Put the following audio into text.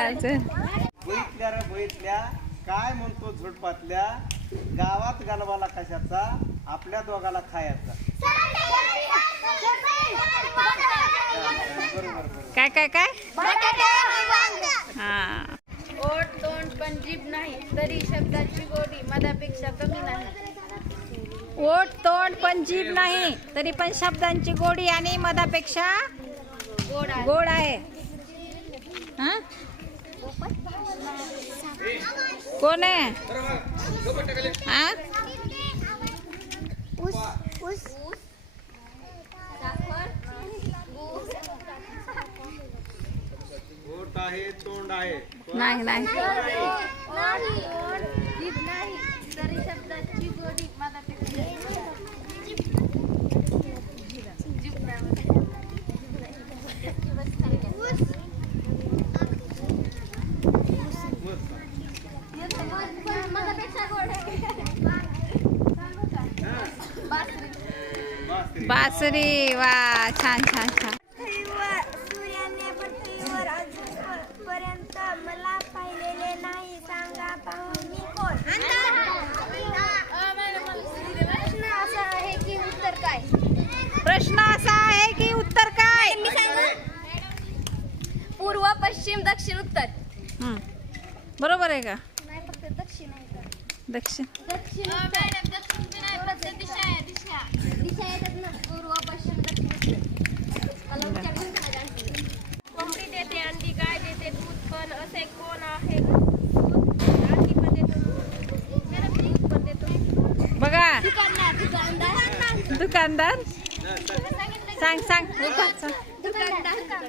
बघितल्या रे बघितल्या काय म्हणतो झुडपातल्या गावात गालवाला कशाचा आपल्या दोघाला खायचा. काय काय काय हा. ओठ तोंड पण जीभ नाही तरी शब्दाची गोडी मधापेक्षा कमी नाही. ओठ तोंड पण जीभ नाही तरी पण शब्दांची गोडी आणि मधापेक्षा गोड आहे. हा कोण आहे हा. ओठ आहे तोंड आहे नाही नाही जीभ नाही तरी शब्दाची गोडी मधापेक्षा बासरी. वा छान छान छान. सूर्याने पृथ्वीवर अजूनपर्यंत मला पाहिलेले नाही सांगा पाहून मी कोण. प्रश्न असा आहे की उत्तर काय. प्रश्न असा आहे की उत्तर काय. पूर्व पश्चिम दक्षिण उत्तर. बरोबर आहे का. नाही फक्त दक्षिण आहे का. दक्षिण दक्षिण मॅडम दक्षिण नाही फक्त दिशा आहे. दिशा येतात ना पूर्व पश्चिम दक्षिण उत्तर. कोंबडी देते अंडी गाय देते दूध पण असे कोण आहे. अंडी पण देतो दूध पण देतो. बघा दुकानदार. दुकानदार. सांग सांग दुकानदार.